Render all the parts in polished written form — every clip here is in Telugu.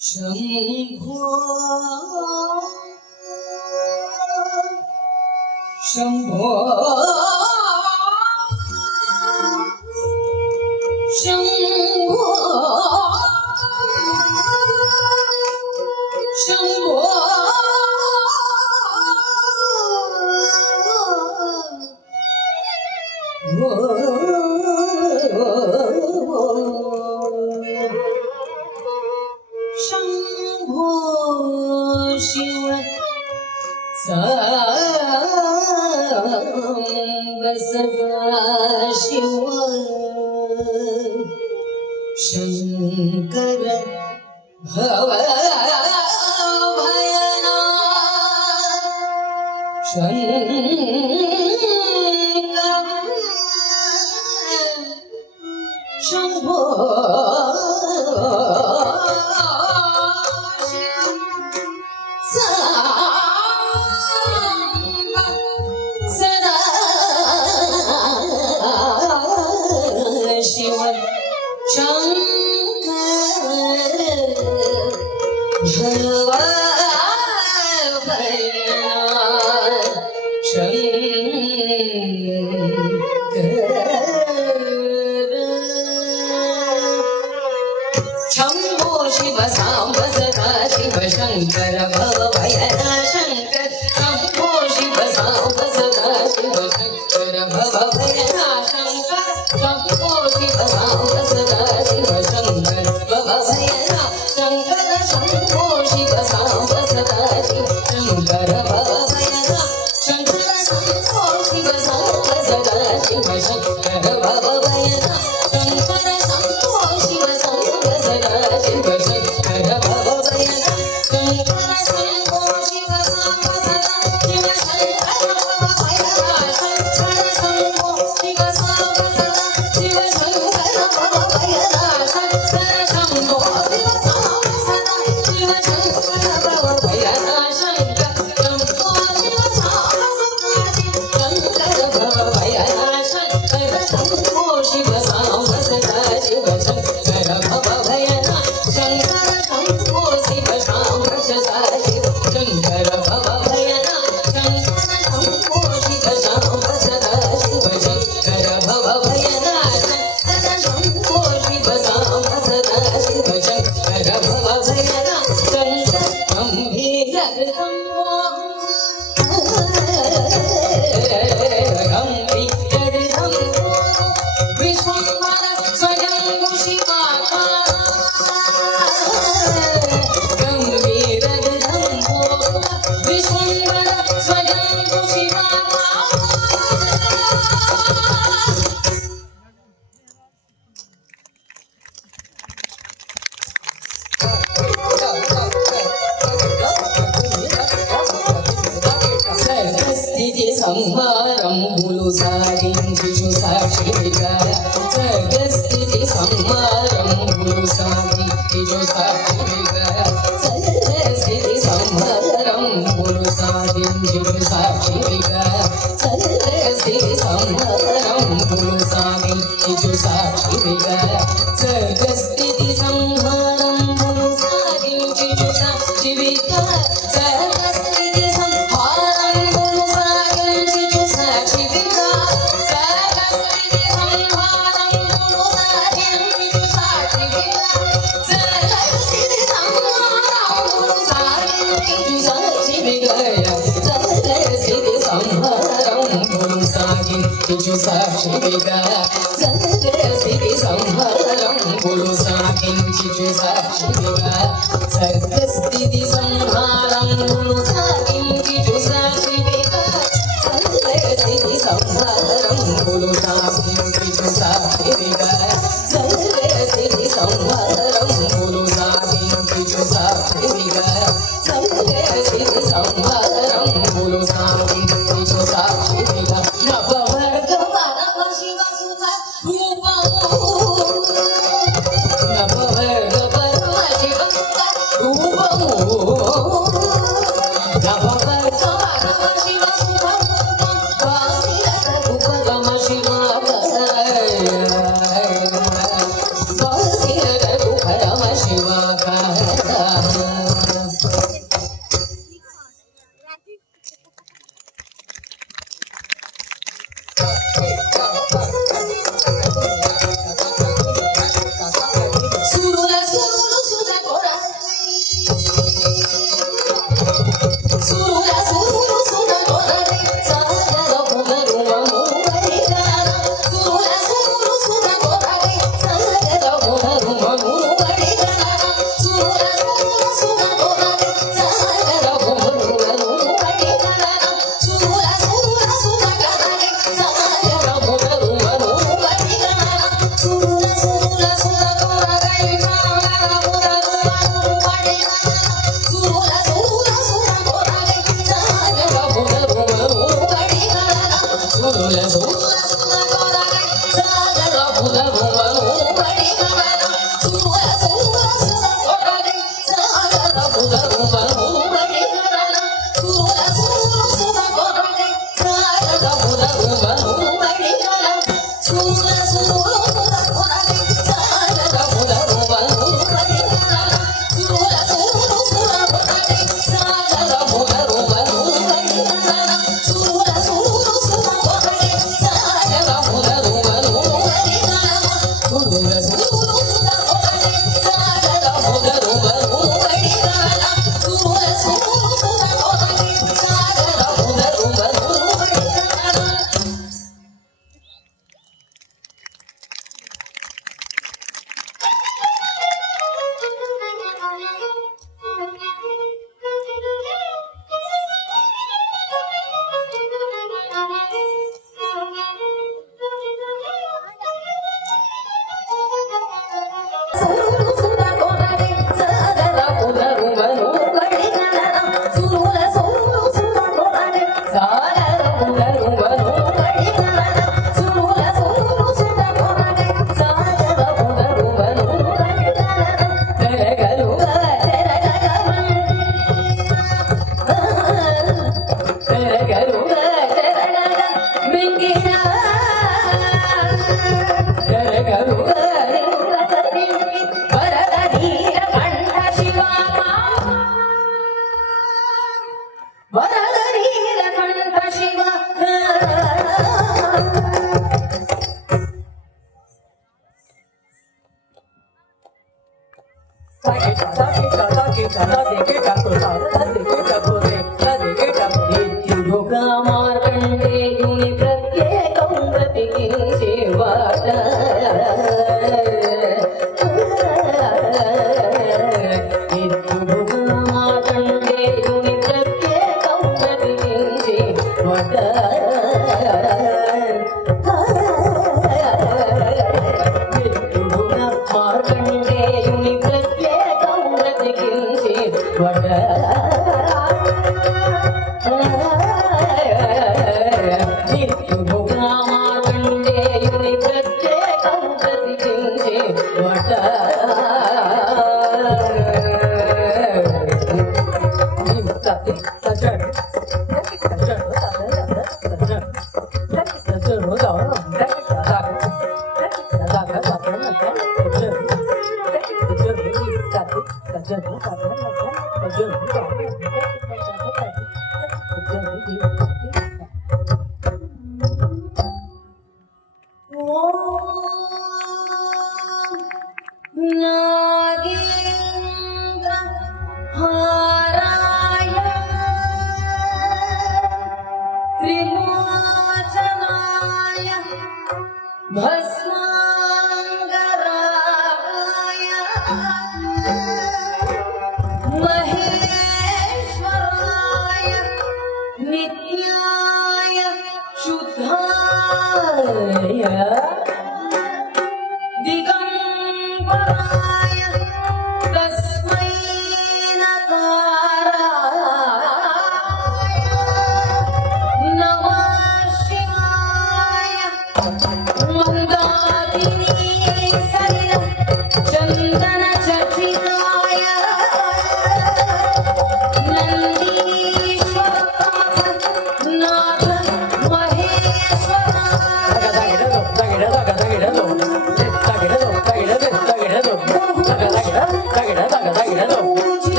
शंभो शंभो शंभो शंभो शिव सदाशिव शंकर भवभयनाथ शंकर शंभो शंभो शिव सांब सदा शिव शंकर भव भयनाथ शंकर शंभो शिव सांब सदा शिव शंकर भव भयनाथ शंकर शंभो शिव सांब सदा शिव शंकर भव भयनाथ शंकर शंभो शिव सांब सदा शिव शंकर भव भयनाथ शंकर शंभो शिव सांब सदा शिव शंकर भव भयनाथ शंकर शंभो शिव सांब सदा शिव शंकर भव भयनाथ शंकर शंभो शिव सांब सदा शिव शंकर भव भयनाथ शंकर शंभो शिव सांब सदा शिव शंकर भव भयनाथ शंकर शंभो शिव सांब सदा शिव शंकर भव भयनाथ शंकर शंभो शिव सांब सदा शिव शंकर भव भयनाथ शंकर शंभो शिव सांब सदा शिव शंकर भव भयनाथ शंकर शंभो शिव सांब सदा शिव शंकर भव भयनाथ शंकर शंभो शिव सांब सदा शिव शंकर भव भयनाथ शंकर शंभो शिव सांब सदा शिव शंकर भव भयनाथ शंकर गंभीर विश्वंभर स्वयं शिवाकार गंभीर विश्वंभर स्वयं शिवाकार सर्गस्थिति संहारं भूलु साधिंशिषु साक्षिविकार सर्गस्थिति संहारं भूलु साधिंशिषु साक्षिविकार सर्गस्थिति संहारं भूलु साधिंशिषु साक्षिविकार सर्गस्थिति संहारं भूलु साधिंशिषु साक्षिविकार सर्गस्थिति संहारं भूलु साधिंशिषु साक्षिविकार सर्गस्थिति संहारं भूलु साधिंशिषु साक्षिविकार सर्गस्थिति संहारं भूलु साधिंशिषु साक्षिविकार सर्गस्थिति संहारं भूलु साधिंशिषु साक्षिविकार सर्गस्थिति संहारं भूलु साधिंशिषु साक्षिविकार सर्गस्थिति संहारं भूलु साधिंशिषु साक्षिविकार सर्गस्थिति संहारं भूलु साधिंशिषु साक्षिविकार सर्गस्थिति संहारं भूलु साधिंशिषु साक्षिविकार सर्गस्थिति संहारं भूलु साधिंशिषु साक्षिविकार सर्गस्थिति संहारं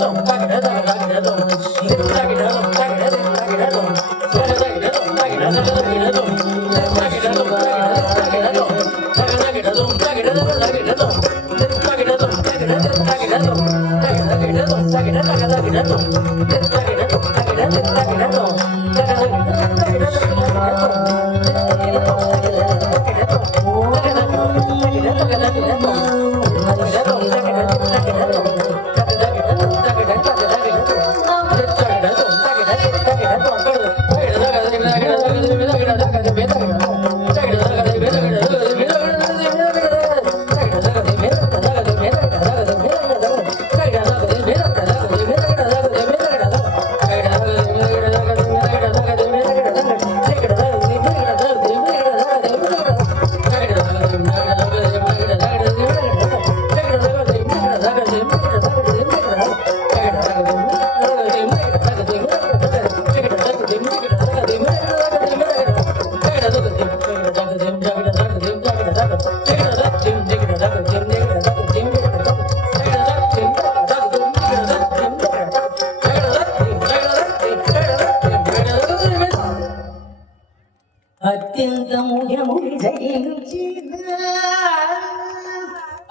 Dum ಅತ್ಯಂತ ಮುಯ ಮುಗಿದೆಂಚಿನ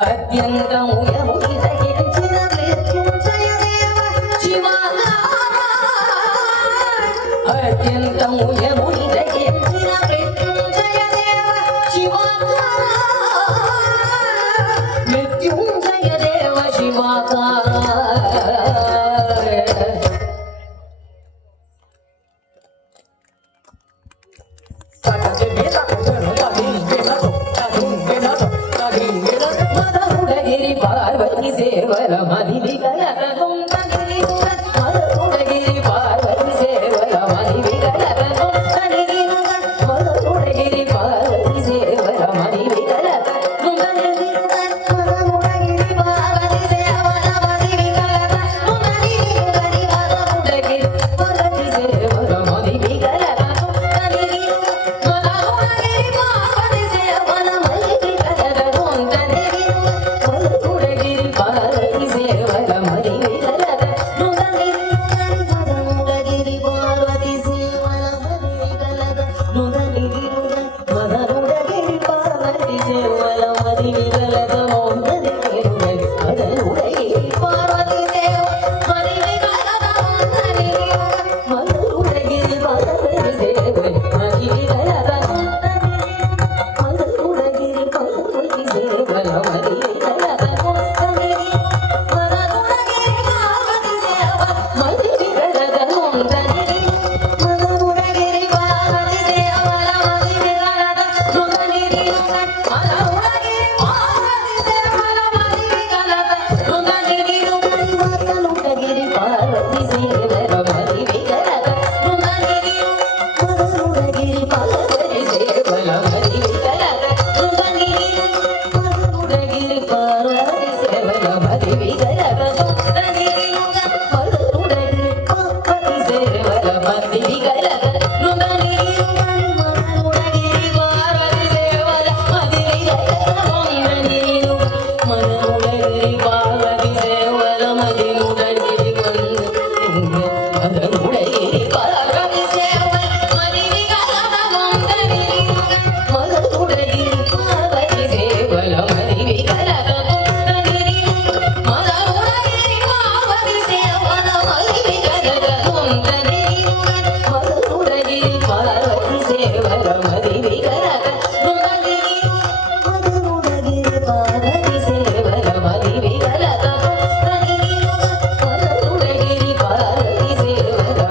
ಅತ್ಯಂತ ಮುಯ ಮುಗಿದೆಂಚಿನ ಮೃತ್ಯುಂಜಯ ದೇವ ಶಿವನ ಅತ್ಯಂತ ಮುಯ ಮುಗಿದೆಂಚಿನ ಮೃತ್ಯುಂಜಯ ದೇವ ಶಿವನ ಮೃತ್ಯುಂಜಯ ದೇವ ಶಿವಕಾರ ಪಾರ್ವತಿ ಸೇವಲ ಮದಿವಿ ಕಲಕ ಕುಂತಗಿರಿ ಮಧುರಗಿರಿ ಪಾರ್ವತಿ ಸೇವಲ ಮದಿವಿ ಕಲಕ ಕುಂತಗಿರಿ ಮಧುರಗಿರಿ ಪಾರ್ವತಿ ಸೇವಲ ಮದಿವಿ ಕಲಕ ಕುಂತಗಿರಿ ಮಧುರಗಿರಿ ಪಾರ್ವತಿ ಸೇವಲ ಮದಿವಿ ಕಲಕ ಕುಂತಗಿರಿ ಮಧುರಗಿರಿ ಪಾರ್ವತಿ ಸೇವಲ ಮದಿವಿ ಕಲಕ ಕುಂತಗಿರಿ ಮಧುರಗಿರಿ ಪಾರ್ವತಿ ಸೇವಲ ಮದಿವಿ ಕಲಕ ಕುಂತಗಿರಿ ಪಾರ್ವತಿ ಸೇವಲ ಮದಿವಿ ಕಲಕ ನುಂಗಗಿರಿ ಮಧುರಗಿರಿ ಪಾರ್ವತಿ ಸೇವಲ ಮದಿವಿ ಕಲಕ ನುಂಗಗಿರಿ ಮಧುರಗಿರಿ ಪಾರ್ವತಿ ಸೇವಲ ಮದಿವಿ ಕಲಕ ಮೌಂದಗಿರಿ ಮಧುರಗಿರಿ ಪಾರ್ವತಿ ಸೇವಲ ಮದಿವಿ ಕಲಕ ಮಧುರಗಿರಿ ಪಾರ್ವತಿ ಸೇವಲ ಮದಿವಿ ಕಲಕ ಮಧುರಗಿರಿ ಪಾರ್ವತಿ ಸೇವಲ ಮದಿವಿ ಕಲಕ ಪಾರ್ವತಿ ಸೇವಲ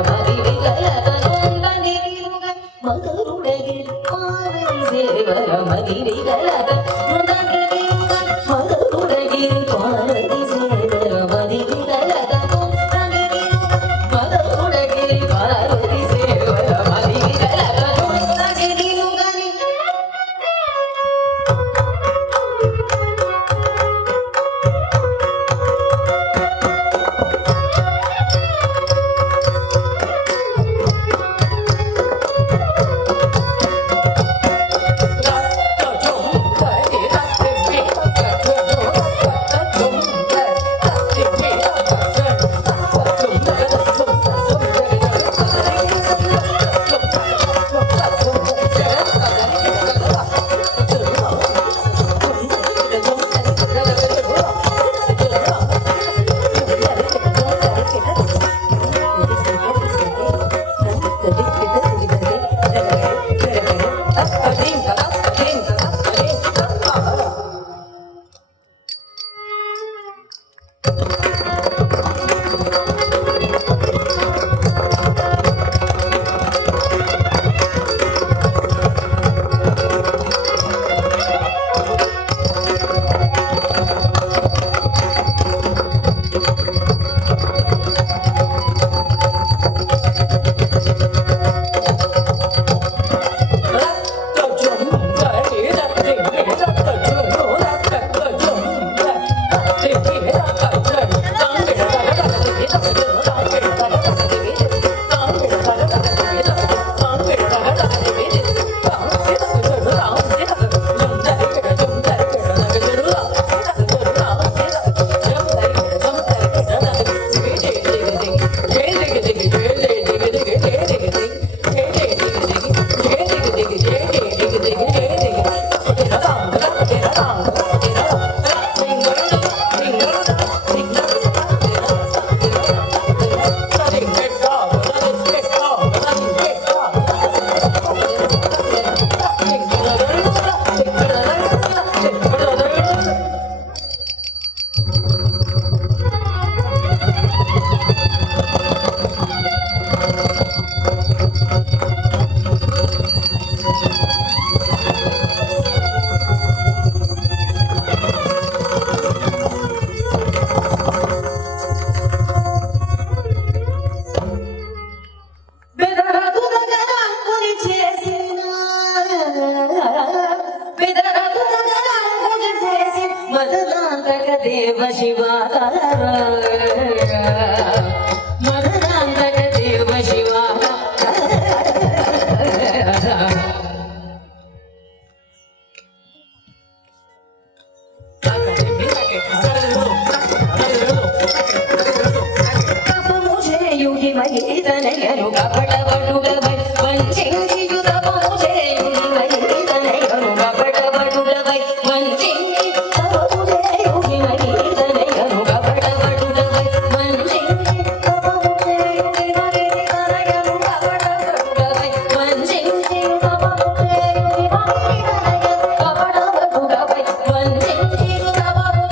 యుగి మహితనయను కపటవడుడవై వంచించియు తపము చేయుగి మహితనయను కపటవడుడవై వంచించి తపము చేయుగి మహితనయను కపటవడుడవై వంచించి తపము చేయుగి మహితనయను కపటవడుడవై వంచించి తపము చేయుగి మహితనయను కపటవడుడవై వంచించి తపము చేయుగి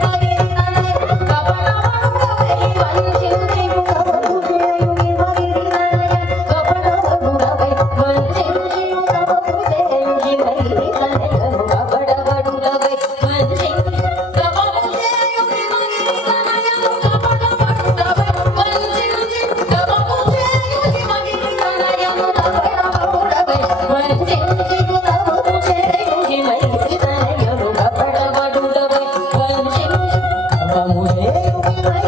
మహితనయను కపటవడుడవై వంచించి తపము చేయుగి మహితనయను కపటవడుడవై వంచించి తపము చేయుగి మహితనయను కపటవడుడవై వంచించి తపము చేయుగి మహితనయను కపటవడుడవై వంచించి తపము చేయుగి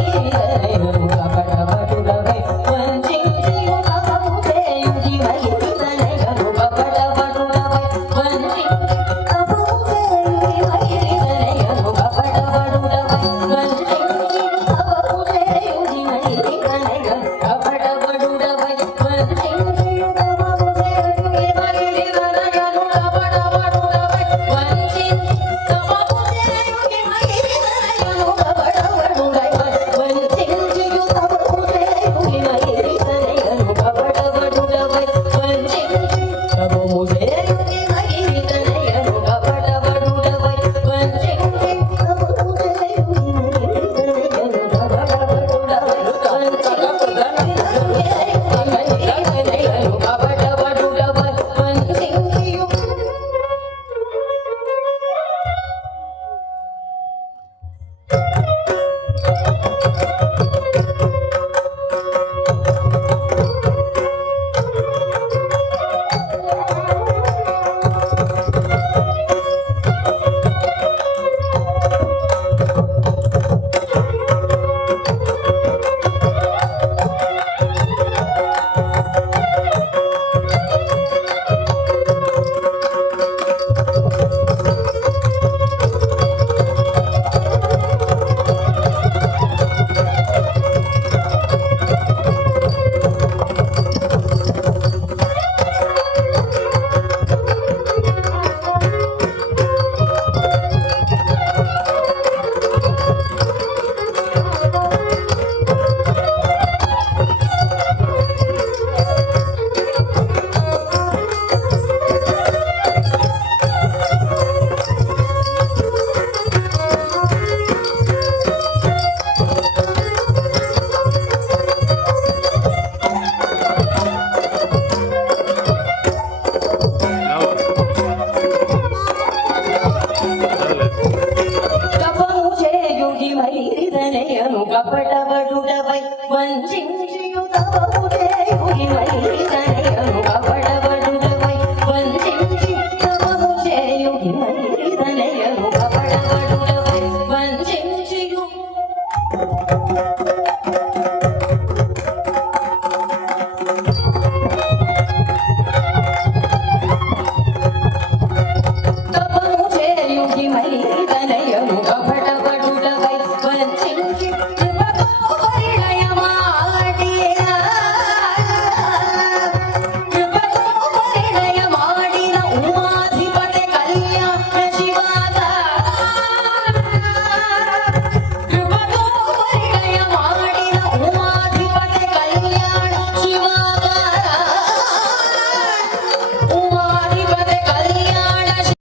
మహితనయను కపటవడుడవై వంచించి తపము చేయుగి మహితనయను కపటవడుడవై వంచించి తపము చేయుగి మహితనయను కపటవడుడవై వంచించి తపము చేయుగి మహితనయను కపటవడుడవై వంచించి తపము చేయుగి మహితనయను కపటవడుడవై వంచించి తపము చేయుగి మహితనయను కపటవడుడవై వంచించి తపము చేయుగి మహితనయను కపటవడుడవై వంచించి తపము చేయుగి మహితనయను కపటవడుడవై వంచించి తపము చేయుగి మహితనయను కపటవడుడవై వంచించి తపము చేయుగి మహితనయను కపటవడుడవై వంచించి తపము చేయుగి మహితనయను కపటవడుడవై వంచించి కపటవడుడవై వంచించి తపము చేయుగి మహితనయను కపటవడుడవై వంచించియు తపము చేయుగి మహితనయను కపటవడుడవై వంచించి తపము చేయుగి మహితనయను కపటవడుడవై వంచించియు